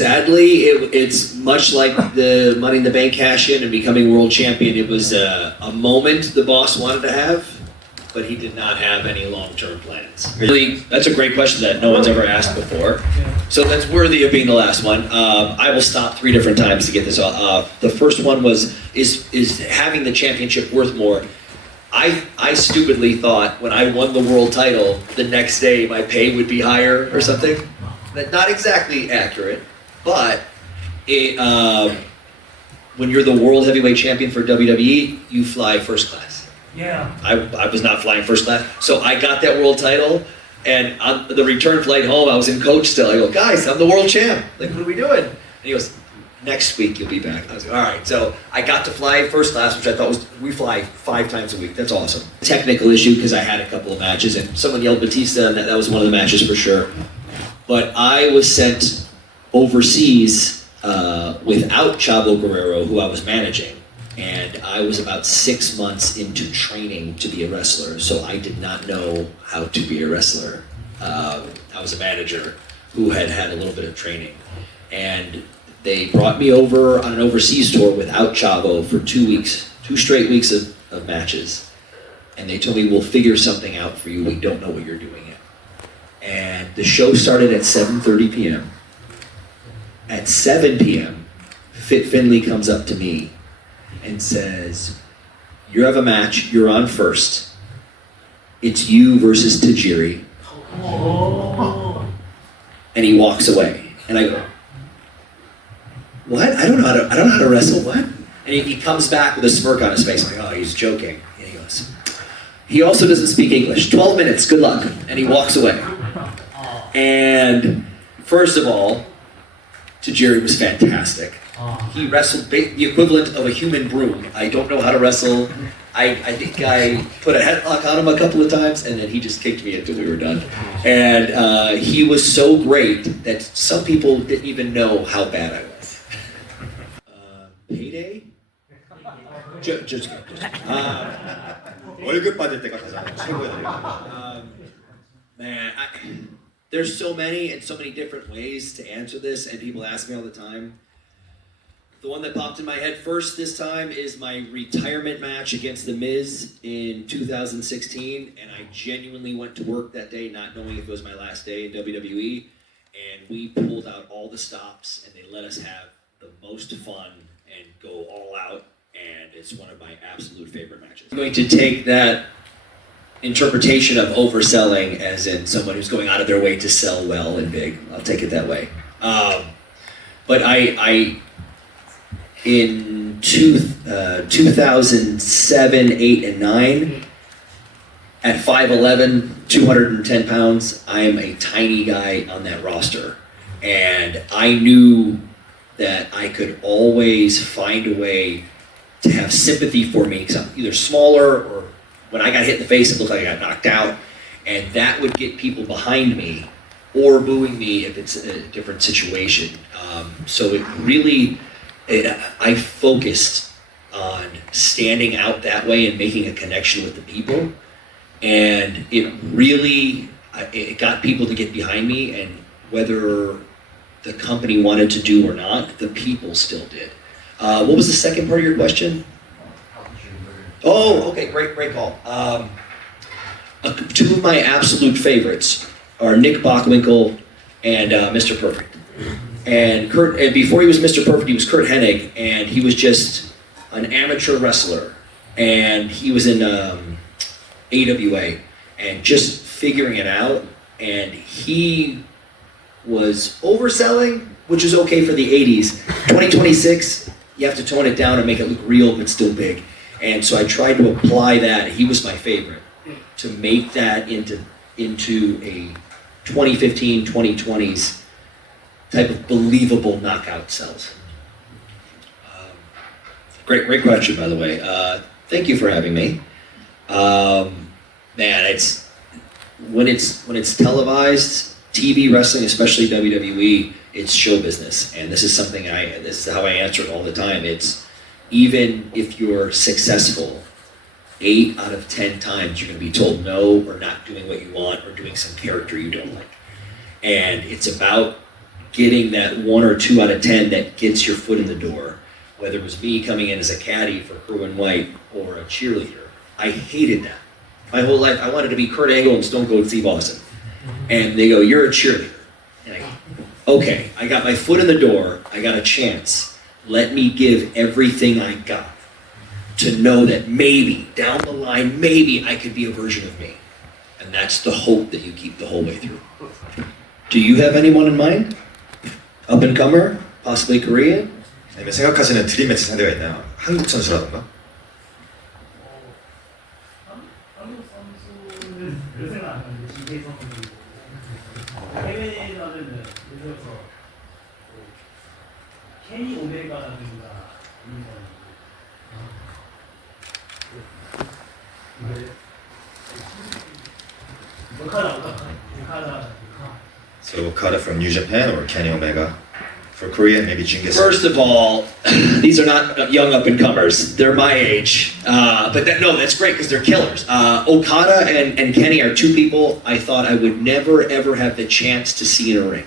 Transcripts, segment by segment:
Sadly, it's much like the Money in the Bank cash-in and becoming world champion. It was a moment the boss wanted to have, but he did not have any long-term plans. Really, that's a great question that no one's ever asked before. So that's worthy of being the last one. I will stop 3 different times to get this off. The first one was, is having the championship worth more? I stupidly thought when I won the world title, the next day my pay would be higher or something. That's not exactly accurate, but when you're the world heavyweight champion for WWE, you fly first class. Yeah. I was not flying first class, so I got that world title, and on the return flight home, I was in coach still. I go, guys, I'm the world champ. Like, what are we doing? And he goes, next week you'll be back. I was like, all right. So I got to fly first class, which I thought was, we fly 5 times a week. That's awesome. Technical issue because I had a couple of matches, and someone yelled Batista, and that was one of the matches for sure. But I was sent overseas without Chavo Guerrero, who I was managing. And I was about 6 months into training to be a wrestler, so I did not know how to be a wrestler. I was a manager who had had a little bit of training. And they brought me over on an overseas tour without Chavo for 2 weeks, 2 straight weeks of matches. And they told me, we'll figure something out for you, we don't know what you're doing yet. And the show started at 7:30 p.m. At 7 p.m., Fit Finley comes up to me and says, you have a match, you're on first. It's you versus Tajiri. Oh. And he walks away. And I go, what? I don't know how to wrestle, what? And he comes back with a smirk on his face. I'm like, oh, he's joking. And he goes, he also doesn't speak English. 12 minutes, good luck. And he walks away. And first of all, Tajiri was fantastic. He wrestled the equivalent of a human broom. I don't know how to wrestle. I think I put a headlock on him a couple of times, and then he just kicked me until we were done. And he was so great that some people didn't even know how bad I was. Payday? just 월급 받을 때가 가장 최고예요. Man, there's so many and so many different ways to answer this, and people ask me all the time. The one that popped in my head first this time is my retirement match against The Miz in 2016, and I genuinely went to work that day not knowing if it was my last day in WWE, and we pulled out all the stops, and they let us have the most fun and go all out, and it's one of my absolute favorite matches. I'm going to take that interpretation of overselling as in someone who's going out of their way to sell well and big. I'll take it that way. But I in 2007, 8, and 9, at 5'11", 210 pounds, I am a tiny guy on that roster. And I knew that I could always find a way to have sympathy for me, because I'm either smaller or when I got hit in the face, it looked like I got knocked out. And that would get people behind me or booing me if it's a different situation. So it really, I focused on standing out that way and making a connection with the people. And it really, it got people to get behind me, and whether the company wanted to do or not, the people still did. What was the second part of your question? Oh, okay, great call. 2 of my absolute favorites are Nick Bockwinkel and Mr. Perfect. And before he was Mr. Perfect, he was Kurt Hennig, and he was just an amateur wrestler. And he was in AWA and just figuring it out. And he was overselling, which is okay for the 80s. 2026, you have to tone it down and make it look real, but still big. And so I tried to apply that. He was my favorite, to make that into a 2015, 2020s type of believable knockout sells. Great question, by the way. Thank you for having me. Man, it's when it's televised, TV wrestling, especially WWE, it's show business, and this is something this is how I answer it all the time. It's even if you're successful, 8 out of 10 times you're going to be told no, or not doing what you want, or doing some character you don't like. And it's about getting that 1 or 2 out of 10 that gets your foot in the door. Whether it was me coming in as a caddy for Crew and White or a cheerleader, I hated that. My whole life, I wanted to be Kurt Angle and Stone Cold Steve Austin. And they go, you're a cheerleader. And I go, okay, I got my foot in the door, I got a chance. Let me give everything I got to know that maybe, down the line, maybe I could be a version of me. And that's the hope that you keep the whole way through. Do you have anyone in mind? Up and comer? Possibly Korean? 아니면 생각하시는 드림 매치 상대가 있나요? 한국 선수라던가? 한국 선수는 요새는 안 하는데 진짜 선수 해외에 나는 예를 들어서 케니 오메가라든가 이런 거 오카다 So Okada from New Japan or Kenny Omega? For Korea, maybe Genghis. First of all, these are not young up-and-comers. They're my age. But that's great because they're killers. Okada and Kenny are two people I thought I would never, ever have the chance to see in a ring.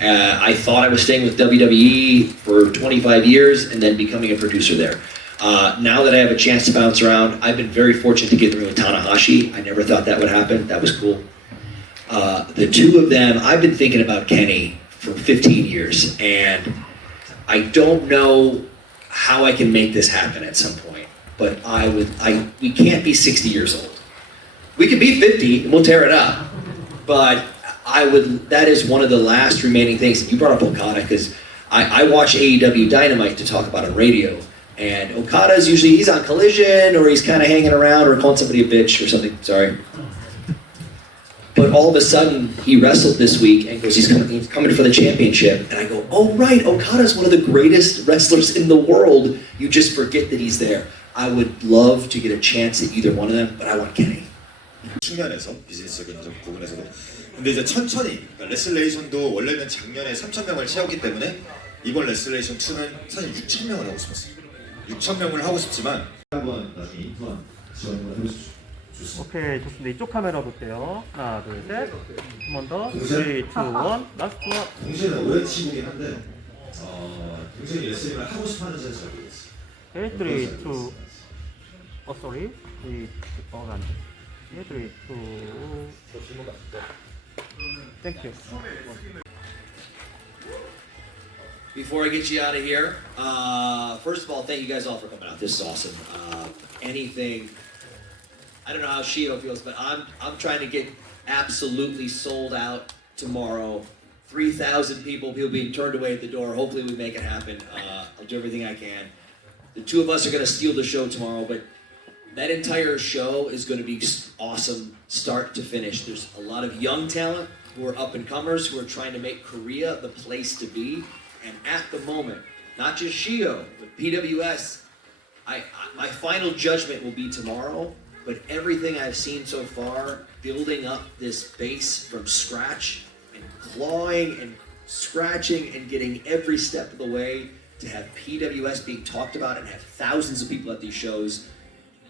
I thought I was staying with WWE for 25 years and then becoming a producer there. Now that I have a chance to bounce around, I've been very fortunate to get in the ring with Tanahashi. I never thought that would happen. That was cool. The two of them, I've been thinking about Kenny for 15 years, and I don't know how I can make this happen at some point, but we can't be 60 years old. We can be 50 and we'll tear it up, but that is one of the last remaining things. You brought up Okada because I watch AEW Dynamite to talk about on radio, and Okada's usually, he's on Collision or he's kind of hanging around or calling somebody a bitch or something, sorry. But all of a sudden, he wrestled this week and goes, he's coming for the championship. And I go, oh right, Okada's one of the greatest wrestlers in the world. You just forget that he's there. I would love to get a chance at either one of them, but I want Kenny. 측면에서 비즈니스적인 부분에서도. 근데 이제 천천히 그러니까 레슬레이션도 원래는 작년에 3,000명을 채웠기 때문에 이번 레슬레이션 2는 사실 6,000명을 하고 싶었어요. 6,000명을 하고 싶지만 한번 나중에 인턴 지원을 해보십시오. 오케이, 좋습니다. 이쪽 카메라 볼게요. 하나, 둘, 셋. 한 번 더. 3, 2, 1. 라스트 원. 동시에는 오래 치고긴 한데 동생이 레슬링을 하고 싶어하는 선수가 되겠어요. 오케이, 3, 2. sorry. 3, 안 돼. 3, 2. Thank you. Before I get you out of here, first of all, thank you guys all for coming out. This is awesome. I don't know how Shio feels, but I'm trying to get absolutely sold out tomorrow. 3,000 people being turned away at the door. Hopefully we make it happen. I'll do everything I can. The two of us are going to steal the show tomorrow, but that entire show is going to be awesome start to finish. There's a lot of young talent who are up-and-comers who are trying to make Korea the place to be. And at the moment, not just Shio, but PWS, my final judgment will be tomorrow. But everything I've seen so far, building up this base from scratch and clawing and scratching and getting every step of the way to have PWS being talked about and have thousands of people at these shows,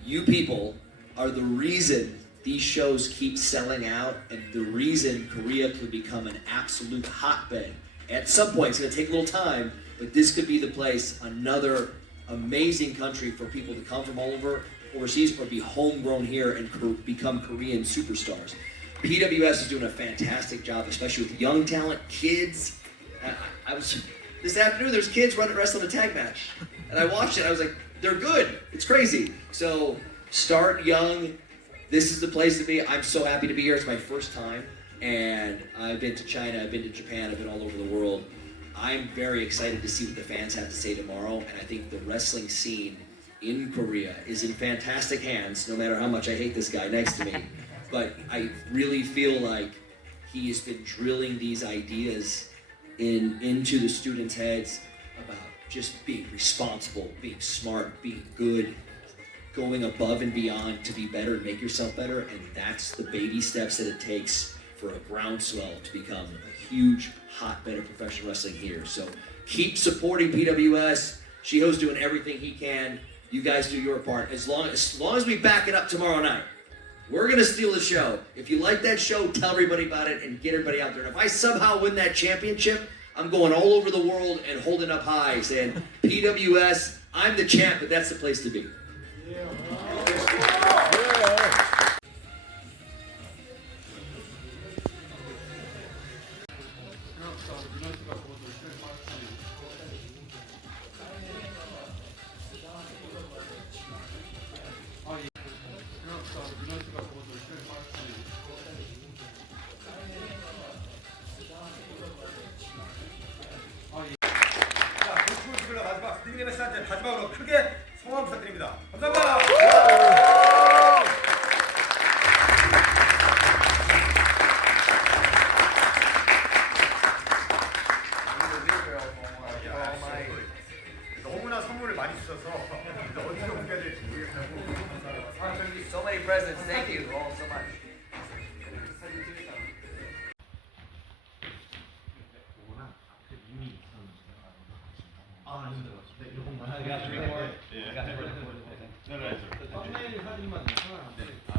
you people are the reason these shows keep selling out and the reason Korea could become an absolute hotbed. At some point, it's going to take a little time, but this could be the place, another amazing country for people to come from all over overseas or be homegrown here and become Korean superstars. PWS is doing a fantastic job, especially with young talent, kids. I was this afternoon. There's kids wrestling a tag match, and I watched it. I was like, they're good. It's crazy. So start young. This is the place to be. I'm so happy to be here. It's my first time, and I've been to China. I've been to Japan. I've been all over the world. I'm very excited to see what the fans have to say tomorrow, and I think the wrestling scene in Korea is in fantastic hands, no matter how much I hate this guy next to me. But I really feel like he has been drilling these ideas into the students' heads about just being responsible, being smart, being good, going above and beyond to be better and make yourself better. And that's the baby steps that it takes for a groundswell to become a huge hotbed of professional wrestling here. So keep supporting PWS. Shiho's doing everything he can. You guys do your part. As long as we back it up tomorrow night, we're gonna steal the show. If you like that show, tell everybody about it and get everybody out there. And if I somehow win that championship, I'm going all over the world and holding up high, saying, PWS, I'm the champ, but that's the place to be. 자, 골프스쿨러 마지막 닉네메스한테 마지막으로 크게 성원 부탁드립니다. 감사합니다. 너무나 선물을 많이 주셔서 어디서 옮겨야 될지 모르겠다고. So many presents. Thank you all so much. 네, 네.